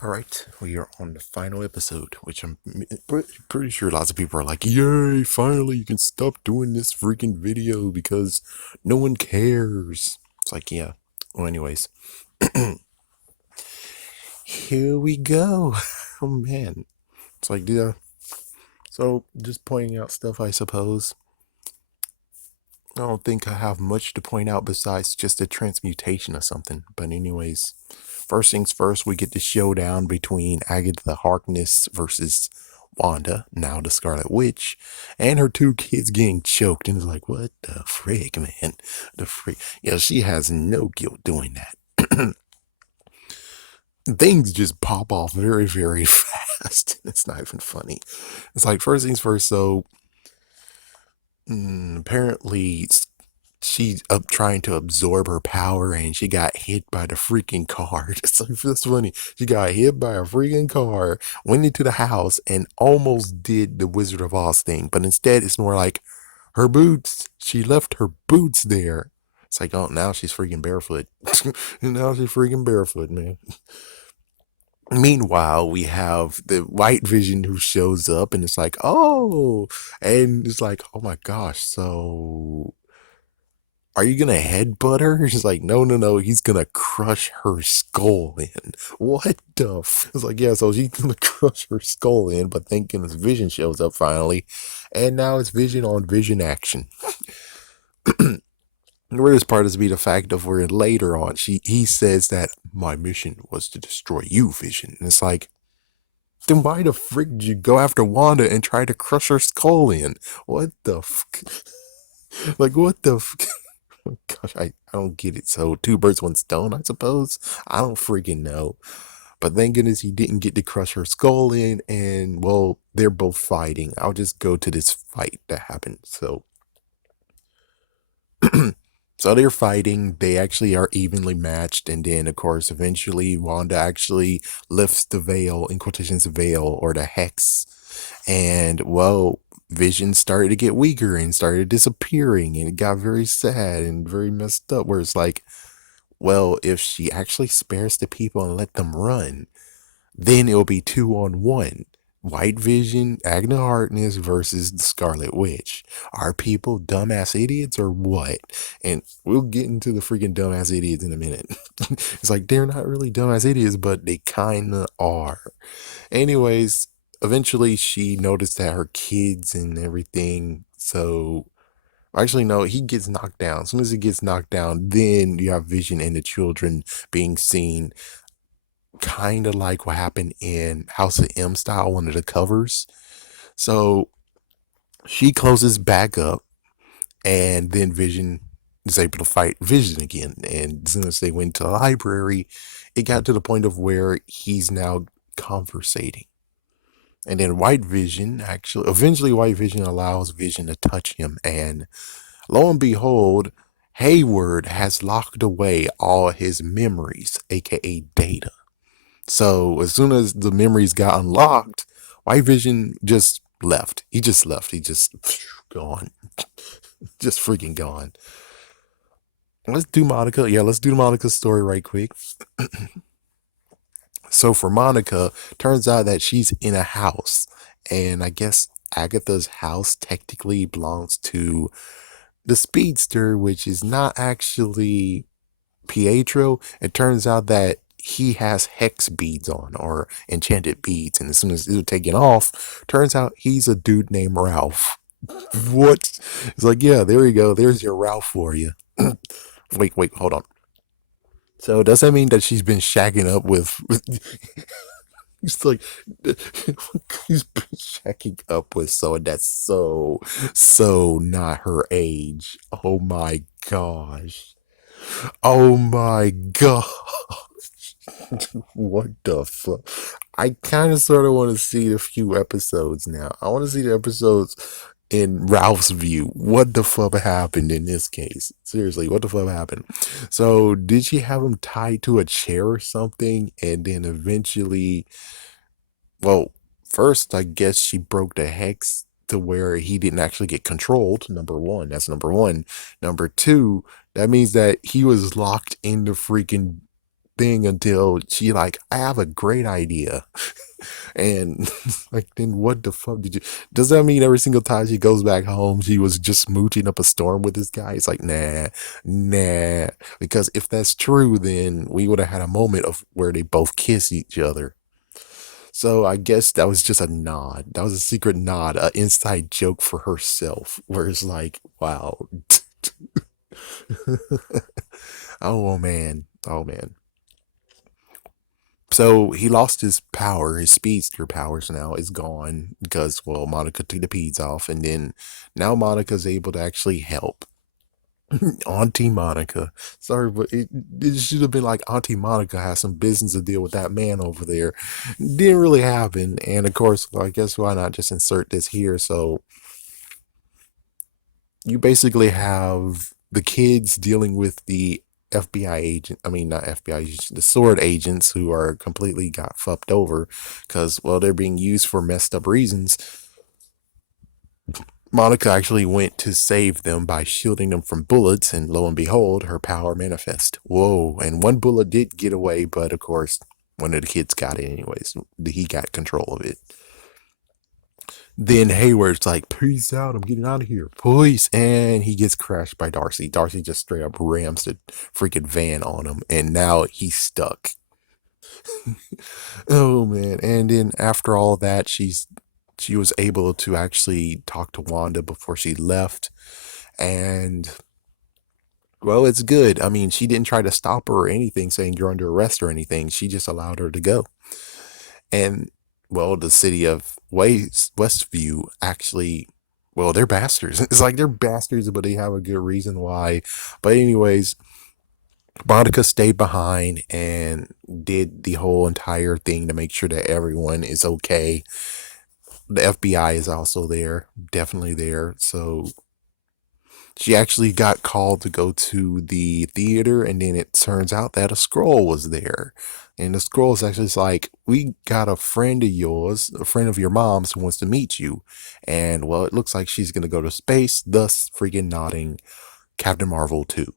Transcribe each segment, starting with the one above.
All right, we are on the final episode, which I'm pretty sure lots of people are like, "Yay! Finally, you can stop doing this freaking video because no one cares." It's like, yeah. Well, anyways, here we go. Oh man, it's like, yeah. So just pointing out stuff, I suppose. I don't think I have much to point out besides just a transmutation or something. But anyways, first things first, we get the showdown between Agatha Harkness versus Wanda, now the Scarlet Witch, and her two kids getting choked. And it's like, what the frick, man? The frick. Yeah, she has no guilt doing that. Things just pop off very, very fast. It's not even funny. It's like, first things first, so apparently she's up trying to absorb her power and she got hit by the freaking car. It's like, that's funny. She got hit by a freaking car, went into the house and almost did the Wizard of Oz thing. But instead, it's more like her boots. She left her boots there. It's like, oh, now she's freaking barefoot. Now she's freaking barefoot, man. Meanwhile, we have the White Vision who shows up and it's like, oh, and it's like, oh my gosh, so are you gonna headbutt her? She's like, no, no, no, he's gonna crush her skull in. What the It's like, yeah, so she's gonna crush her skull in, but thank goodness Vision shows up finally. And now it's Vision on Vision action. The weirdest part is to be the fact of where later on he says that my mission was to destroy you, Vision. And it's like, then why the frick did you go after Wanda and try to crush her skull in? What the Like, what the Gosh, I don't get it. So, two birds, one stone, I suppose. I don't freaking know. But thank goodness he didn't get to crush her skull in, and well, they're both fighting. I'll just go to this fight that happened. So, so they're fighting. They actually are evenly matched, and then, of course, eventually Wanda actually lifts the veil, in quotations, veil or the hex, and well, Vision started to get weaker and started disappearing, and it got very sad and very messed up. Where it's like, well, if she actually spares the people and let them run, then it'll be 2-on-1. White Vision, Agna Harkness versus the Scarlet Witch. Are people dumbass idiots or what? And we'll get into the freaking dumbass idiots in a minute. It's like they're not really dumbass idiots, but they kinda are. Anyways, eventually she noticed that her kids and everything, so actually, no, he gets knocked down. As soon as he gets knocked down, then you have Vision and the children being seen, kind of like what happened in House of M style, one of the covers. So she closes back up, and then Vision is able to fight Vision again. And as soon as they went to the library, it got to the point of where he's now conversating. And then White Vision actually, eventually, White Vision allows Vision to touch him, and lo and behold, Hayward has locked away all his memories, aka data. So as soon as the memories got unlocked, White Vision just left. He just left. He just gone. Just freaking gone. Let's do Monica. Yeah, let's do Monica's story right quick. So for Monica, turns out that she's in a house, and I guess Agatha's house technically belongs to the speedster, which is not actually Pietro. It turns out that he has hex beads on, or enchanted beads, and as soon as they're taken off, turns out he's a dude named Ralph. What? It's like, yeah, there you go. There's your Ralph for you. Wait, hold on. So does that mean that she's been shacking up with He's like, he's been shacking up with someone that's so not her age. Oh my gosh. Oh my god. What the fuck? I kind of sort of want to see a few episodes now. I want to see the episodes in Ralph's view. What the fuck happened in this case? Seriously, what the fuck happened? So, did she have him tied to a chair or something? And then eventually, well, first, I guess she broke the hex to where he didn't actually get controlled. Number one, that's number one. Number two, that means that he was locked in the freaking thing until she like, I have a great idea. And like, then what the fuck did you? Does that mean every single time she goes back home, she was just mooching up a storm with this guy? It's like, nah, nah. Because if that's true, then we would have had a moment of where they both kiss each other. So I guess that was just a nod. That was a secret nod, an inside joke for herself, where it's like, wow. Oh man. Oh man. So he lost his power, his speedster powers now is gone because, well, Monica took the peas off, and then now Monica's able to actually help. Auntie Monica. Sorry, but it should have been like Auntie Monica has some business to deal with that man over there. Didn't really happen. And of course, well, I guess why not just insert this here? So you basically have the kids dealing with the FBI agent. I mean, not FBI agents, the sword agents who are completely got fucked over because, well, they're being used for messed up reasons. Monica actually went to save them by shielding them from bullets, and lo and behold, her power manifest. Whoa! And one bullet did get away, but of course, one of the kids got it anyways. He got control of it. Then Hayward's like, peace out, I'm getting out of here. Peace. And he gets crashed by Darcy. Darcy just straight up rams the freaking van on him. And now he's stuck. Oh man. And then after all that, she was able to actually talk to Wanda before she left. And well, it's good. I mean, she didn't try to stop her or anything, saying you're under arrest or anything. She just allowed her to go. And well, the city of Westview actually, well, they're bastards. It's like they're bastards, but they have a good reason why. But anyways, Monica stayed behind and did the whole entire thing to make sure that everyone is okay. The FBI is also there, definitely there. So she actually got called to go to the theater, and then it turns out that a scroll was there. And the scroll is actually like, we got a friend of yours, a friend of your mom's who wants to meet you. And well, it looks like she's going to go to space, thus freaking nodding Captain Marvel 2.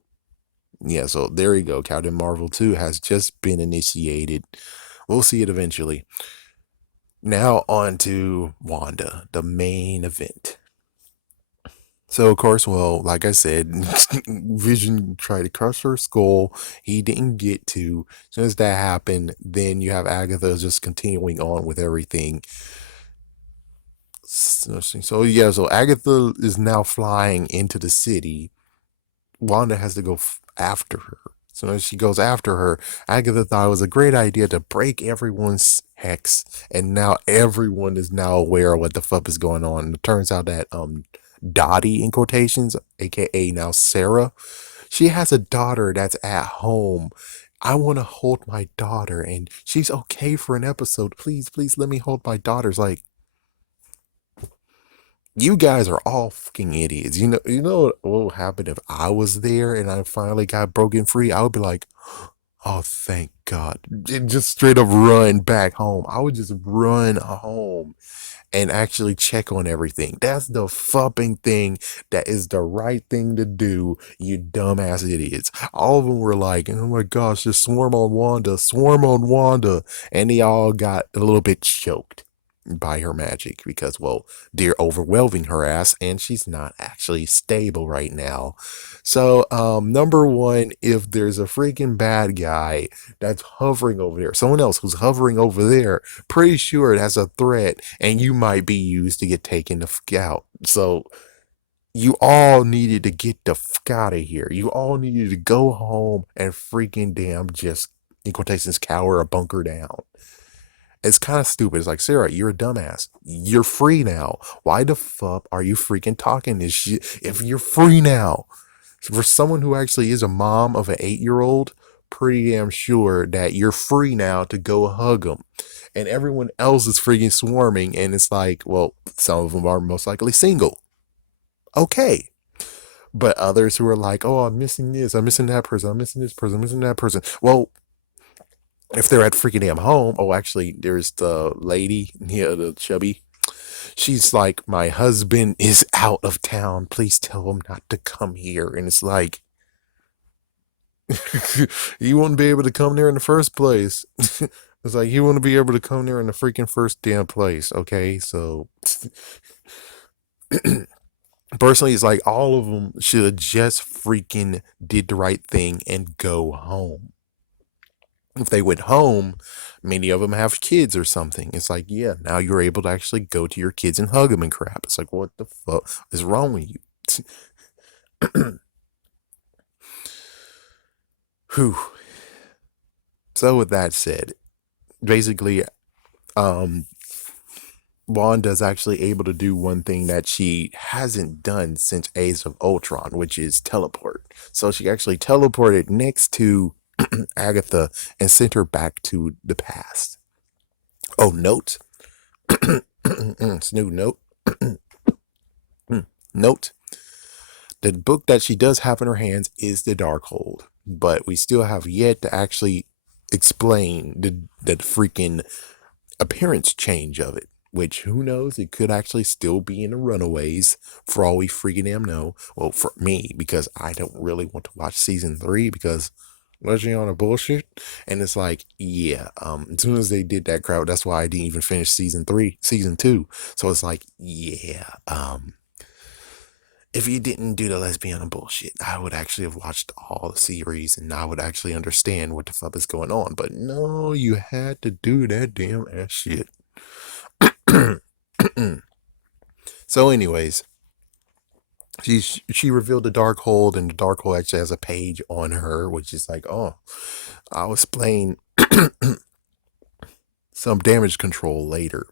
Yeah, so there you go. Captain Marvel 2 has just been initiated. We'll see it eventually. Now on to Wanda, the main event. So of course, well, like I said, Vision tried to crush her skull. He didn't get to. As soon as that happened, then you have Agatha just continuing on with everything. So yeah, so Agatha is now flying into the city. Wanda has to go after her. So as she goes after her, Agatha thought it was a great idea to break everyone's hex, and now everyone is now aware of what the fuck is going on. And it turns out that Dottie in quotations, aka now Sarah, she has a daughter that's at home. I want to hold my daughter, and she's okay for an episode. Please, please let me hold my daughter's like, you guys are all fucking idiots. You know what would happen if I was there and I finally got broken free? I would be like, oh, thank God. Just straight up run back home. I would just run home and actually check on everything. That's the fucking thing. That is the right thing to do, you dumbass idiots. All of them were like, oh my gosh, just swarm on Wanda, swarm on Wanda. And they all got a little bit choked by her magic because, well, they're overwhelming her ass and she's not actually stable right now. So, number one, if there's a freaking bad guy that's hovering over there, someone else who's hovering over there, pretty sure it has a threat and you might be used to get taken the fuck out. So, you all needed to get the fuck out of here. You all needed to go home and freaking damn just, in quotations, cower or bunker down. It's kind of stupid. It's like, Sarah, you're a dumbass. You're free now. Why the fuck are you freaking talking this shit if you're free now? For someone who actually is a mom of an 8-year-old, pretty damn sure that you're free now to go hug them. And everyone else is freaking swarming. And it's like, well, some of them are most likely single. Okay. But others who are like, oh, I'm missing this, I'm missing that person, I'm missing this person, I'm missing that person. Well, if they're at freaking damn home, oh, actually, there's the lady, yeah, the chubby. She's like, my husband is out of town. Please tell him not to come here. And it's like, You wouldn't be able to come there in the first place. It's like you wouldn't be able to come there in the freaking first damn place. Okay, so personally, it's like all of them should have just freaking did the right thing and go home. If they went home, many of them have kids or something. It's like, yeah, now you're able to actually go to your kids and hug them and crap. It's like, what the fuck is wrong with you? Whew. So with that said, basically, um, Wanda's actually able to do one thing that she hasn't done since Age of Ultron, which is teleport. So she actually teleported next to Agatha and sent her back to the past. Oh, note. Snoo note. Note. The book that she does have in her hands is the Darkhold, but we still have yet to actually explain the freaking appearance change of it. Which, who knows, it could actually still be in the Runaways for all we freaking damn know. Well, for me, because I don't really want to watch season 3 because Legend on a bullshit. And it's like, yeah, as soon as they did that crowd, that's why I didn't even finish season 2. So it's like, yeah, if you didn't do the lesbian bullshit, I would actually have watched all the series and I would actually understand what the fuck is going on. But no, you had to do that damn ass shit. So, anyways, she revealed the Darkhold, and the Darkhold actually has a page on her, which is like, oh, I'll explain some damage control later.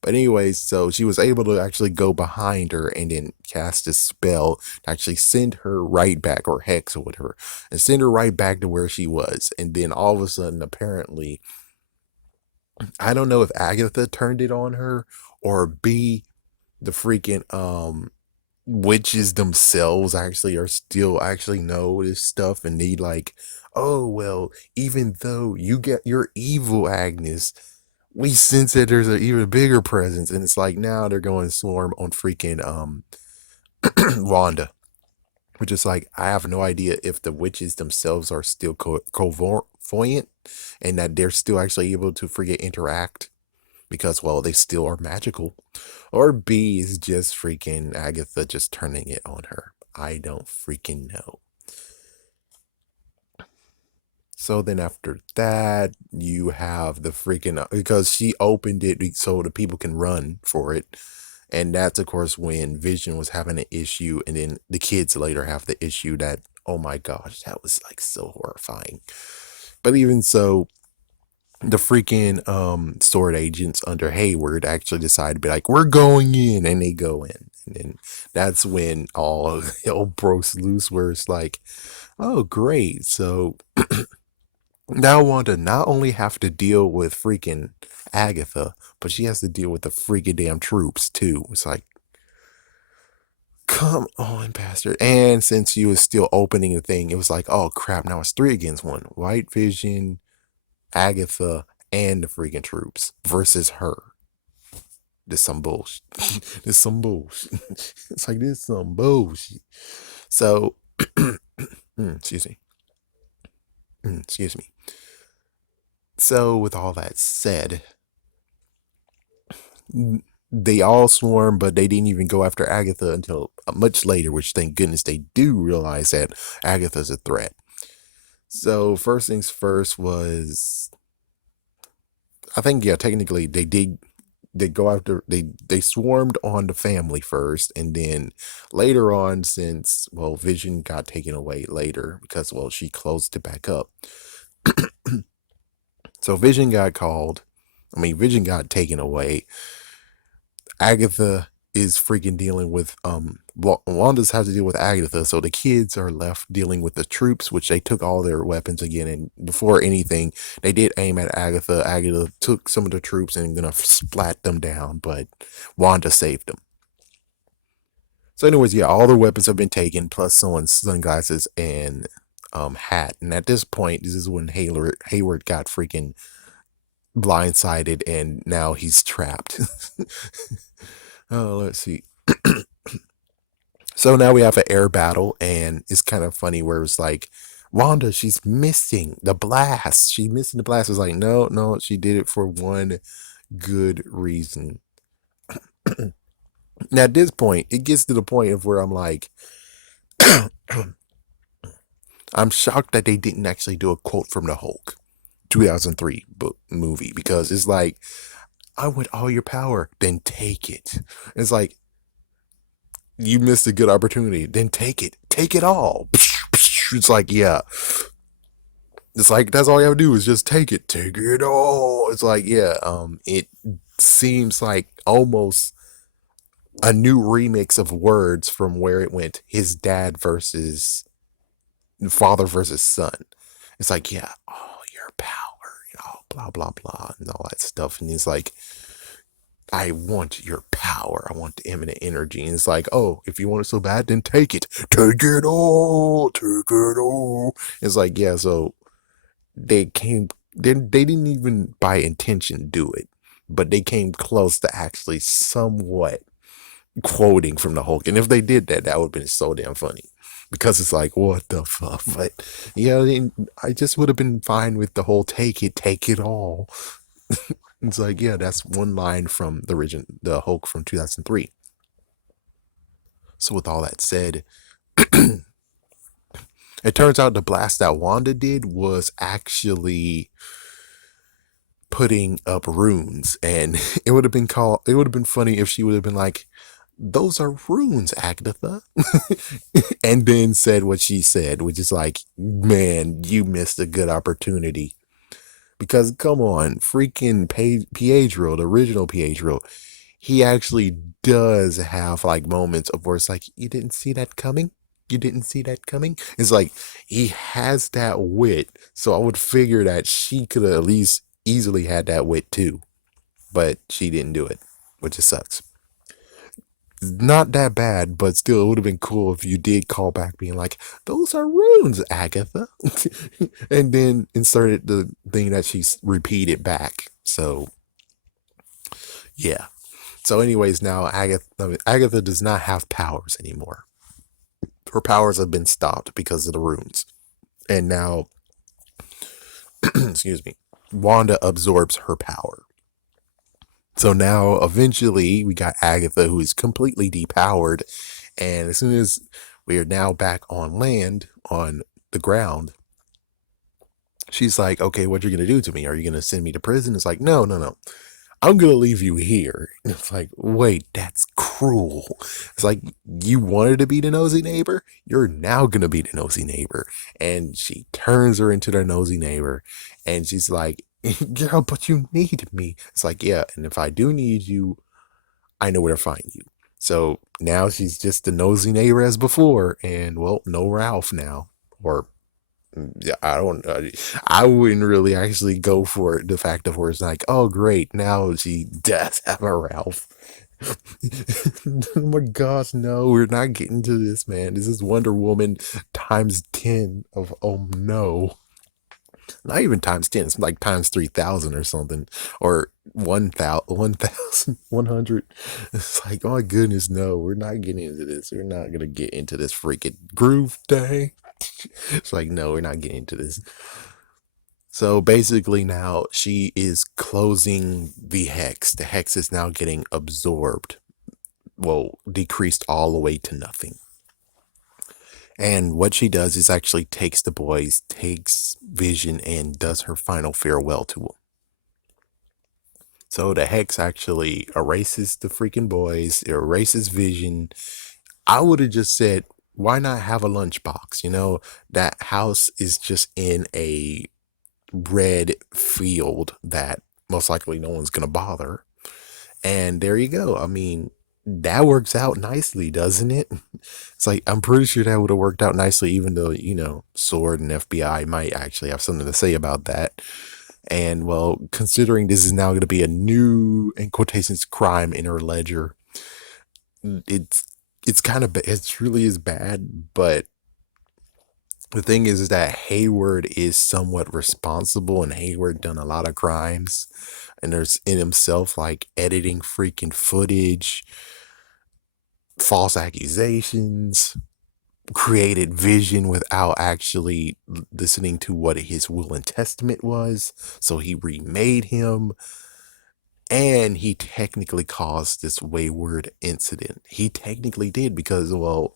But anyways, so she was able to actually go behind her and then cast a spell to actually send her right back, or hex or whatever, and send her right back to where she was. And then all of a sudden, apparently, I don't know if Agatha turned it on her or B, the freaking witches themselves actually are still actually know this stuff and need like, oh well, even though you get your evil Agnes, we sense that there's an even bigger presence, and it's like now they're going to swarm on freaking Wanda, which is like I have no idea if the witches themselves are still clairvoyant and that they're still actually able to freaking interact because well they still are magical, or B is just freaking Agatha just turning it on her. I don't freaking know. So then after that, you have the freaking because she opened it so the people can run for it. And that's of course when Vision was having an issue, and then the kids later have the issue that oh my gosh, that was like so horrifying. But even so, the freaking sword agents under Hayward actually decide to be like, we're going in, and they go in. And then that's when all hell breaks loose, where it's like, oh great. So now Wanda not only have to deal with freaking Agatha, but she has to deal with the freaking damn troops too. It's like, come on, bastard. And since she was still opening the thing, it was like, oh crap, now it's 3 against 1. White Vision, Agatha, and the freaking troops versus her. This some bullshit. This some bullshit. It's like this some bullshit. So, excuse me. Excuse me. So, with all that said, they all swarm, but they didn't even go after Agatha until much later, which thank goodness they do realize that Agatha's a threat. So, first things first was, I think, yeah, technically they go after they swarmed on the family first, and then later on, since well Vision got taken away later because well she closed it back up. So Vision got called, Vision got taken away. Agatha is freaking dealing with Wanda's has to deal with Agatha, so the kids are left dealing with the troops, which they took all their weapons again, and before anything they did aim at Agatha. Agatha took some of the troops and gonna splat them down, but Wanda saved them. So anyways, yeah, all their weapons have been taken, plus someone's sunglasses and hat. And at this point, this is when Hayward got freaking blindsided and now he's trapped. Oh, let's see. So now we have an air battle, and it's kind of funny where it's like Wanda, she's missing the blast. She's missing the blast. It's like, no, no, she did it for one good reason. Now, at this point, it gets to the point of where I'm like, I'm shocked that they didn't actually do a quote from the Hulk 2003 book movie, because it's like, I want all your power, then take it. It's like, you missed a good opportunity, then take it all. It's like, yeah, it's like, that's all you have to do is just take it all. It's like, yeah, it seems like almost a new remix of words from where it went his dad versus father versus son. It's like, yeah, oh, your power, blah blah blah, and all that stuff. And he's like, I want your power. I want the eminent energy. And it's like, oh, if you want it so bad, then take it. Take it all. Take it all. It's like, yeah, so they didn't even by intention do it, but they came close to actually somewhat quoting from the Hulk. And if they did that, that would have been so damn funny. Because it's like, what the fuck? But yeah, I just would have been fine with the whole take it all. It's like, yeah, that's one line from the Hulk from 2003. So with all that said, it turns out the blast that Wanda did was actually putting up runes, and it would have been funny if she would have been like, those are runes, Agatha. And then said what she said, which is like, man, you missed a good opportunity. Because come on, freaking Pietro, the original Pietro, he actually does have like moments of where it's like, you didn't see that coming? You didn't see that coming? It's like, he has that wit. So I would figure that she could have at least easily had that wit too. But she didn't do it, which just sucks. Not that bad, but still, it would have been cool if you did call back being like, those are runes, Agatha. And then inserted the thing that she's repeated back. So, yeah. So, anyways, now Agatha does not have powers anymore. Her powers have been stopped because of the runes. And now, excuse me, Wanda absorbs her power. So now, eventually, we got Agatha, who is completely depowered. And as soon as we are now back on land, on the ground, she's like, okay, what are you going to do to me? Are you going to send me to prison? It's like, no, no, no. I'm going to leave you here. And it's like, wait, that's cruel. It's like, you wanted to be the nosy neighbor? You're now going to be the nosy neighbor. And she turns her into the nosy neighbor. And she's like, girl, but you need me. It's like, yeah, and if I do need you, I know where to find you. So now she's just the nosy neighbor as before. And, well, no Ralph now. Or yeah, I don't. I wouldn't really actually go for the fact of where it's like, oh great, now she does have a Ralph. Oh my gosh, no, we're not getting to this, man. This is Wonder Woman times 10 of oh no. Not even times 10, it's like times 3,000 or something, or 1,100. It's like, oh my goodness, no, we're not getting into this. We're not gonna get into this freaking groove thing. It's like, no, we're not getting into this. So basically, now she is closing the hex. The hex is now getting absorbed. Well, decreased all the way to nothing. And what she does is actually takes the boys, takes Vision, and does her final farewell to them. So the hex actually erases the freaking boys, erases Vision. I would have just said, why not have a lunchbox? You know, that house is just in a red field that most likely no one's going to bother. And there you go. I mean, that works out nicely, doesn't it? It's like, I'm pretty sure that would have worked out nicely, even though, Sword and FBI might actually have something to say about that. And well, considering this is now going to be a new, in quotations, crime in her ledger, it's kind of, it really is bad. But the thing is that Hayward is somewhat responsible, and Hayward done a lot of crimes, and there's in himself like editing freaking footage, false accusations, created Vision without actually listening to what his will and testament was. So he remade him, and he technically caused this wayward incident. He technically did because, well,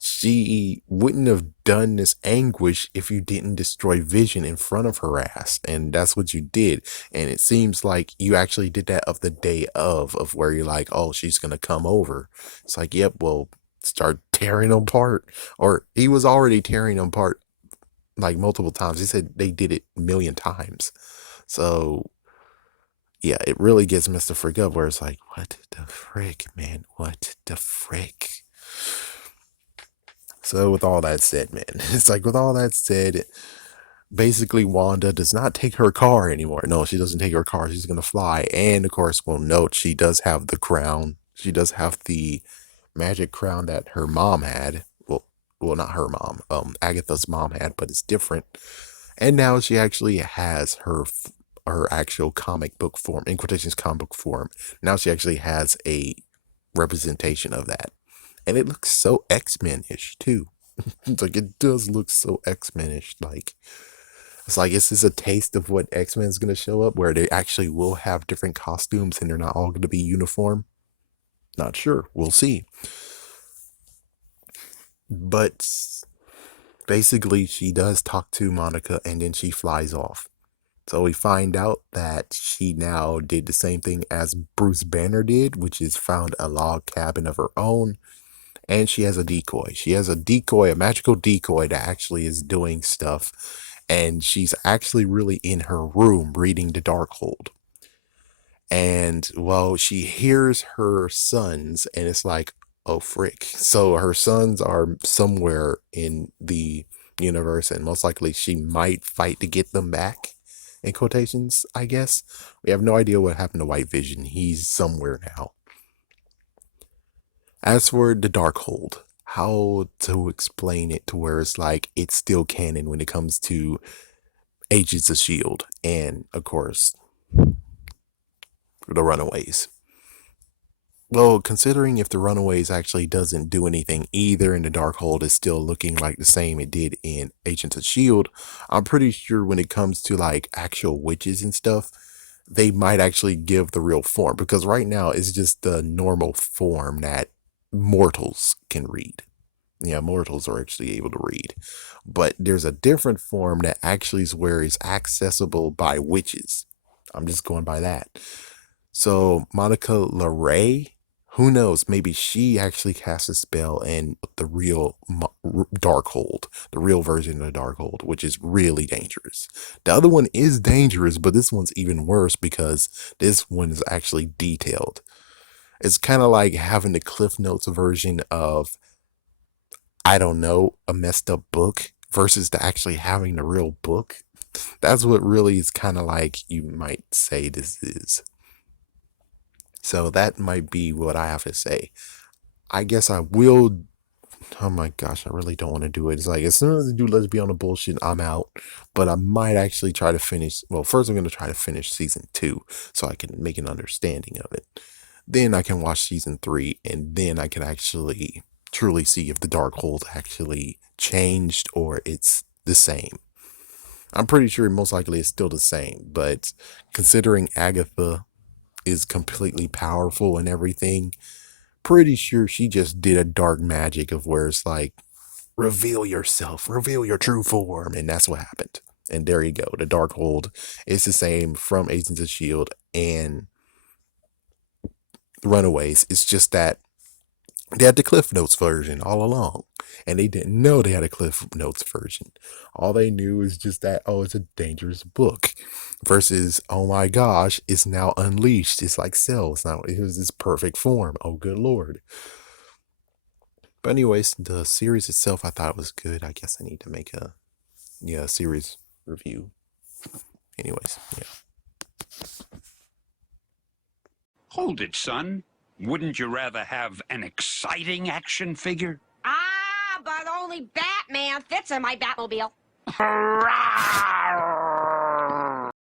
she wouldn't have done this anguish if you didn't destroy Vision in front of her ass. And that's what you did. And it seems like you actually did that of the day of where you're like, oh, she's going to come over. It's like, yep, well, start tearing them apart. Or he was already tearing them apart like multiple times. He said they did it a million times. So yeah, it really gets Mr. Frick up where it's like, what the frick, man? What the frick? So with all that said, man, it's like with all that said, basically Wanda does not take her car anymore. No, she doesn't take her car. She's gonna fly. And of course, we'll note she does have the crown. She does have the magic crown that her mom had. Well, not her mom. Agatha's mom had, but it's different. And now she actually has her actual comic book form, in quotations, comic book form. Now she actually has a representation of that. And it looks so X-Men-ish too. It's like it does look so X-Men-ish. Like it's like, is this a taste of what X-Men is gonna show up, where they actually will have different costumes and they're not all gonna be uniform? Not sure. We'll see. But basically, she does talk to Monica and then she flies off. So we find out that she now did the same thing as Bruce Banner did, which is found a log cabin of her own. And she has a decoy. She has a decoy, a magical decoy that actually is doing stuff. And she's actually really in her room reading the Darkhold. And well, she hears her sons, and it's like, oh frick. So her sons are somewhere in the universe, and most likely she might fight to get them back. In quotations, I guess. We have no idea what happened to White Vision. He's somewhere now. As for the Darkhold, how to explain it to where it's like it's still canon when it comes to Agents of S.H.I.E.L.D. and, of course, the Runaways. Well, considering if the Runaways actually doesn't do anything either and the Darkhold is still looking like the same it did in Agents of S.H.I.E.L.D., I'm pretty sure when it comes to like actual witches and stuff, they might actually give the real form, because right now it's just the normal form that mortals can read. Yeah, mortals are actually able to read. But there's a different form that actually is where it's accessible by witches. I'm just going by that. So Monica LeRae, who knows? Maybe she actually casts a spell and the real Darkhold, the real version of the Darkhold, which is really dangerous. The other one is dangerous, but this one's even worse because this one is actually detailed. It's kind of like having the Cliff Notes version of, I don't know, a messed up book versus to actually having the real book. That's what really is kind of like you might say this is. So that might be what I have to say. I guess I will. Oh my gosh, I really don't want to do it. It's like, as soon as I do Let's Be on the Bullshit, I'm out. But I might actually try to finish. Well, first I'm going to try to finish season 2 so I can make an understanding of it. Then I can watch season 3, and then I can actually truly see if the Darkhold actually changed or it's the same. I'm pretty sure most likely it's still the same, but considering Agatha is completely powerful and everything, pretty sure she just did a dark magic of where it's like, reveal yourself, reveal your true form, and that's what happened. And there you go. The Darkhold is the same from Agents of S.H.I.E.L.D. and Runaways. It's just that they had the Cliff Notes version all along, and they didn't know they had a Cliff Notes version. All they knew is just that, oh, it's a dangerous book, versus, oh my gosh, it's now unleashed. It's like cells now. It was its perfect form. Oh, good lord. But anyways, the series itself, I thought it was good. I guess I need to make a series review. Anyways, yeah. Hold it, son. Wouldn't you rather have an exciting action figure? Ah, but only Batman fits in my Batmobile. Hurrah!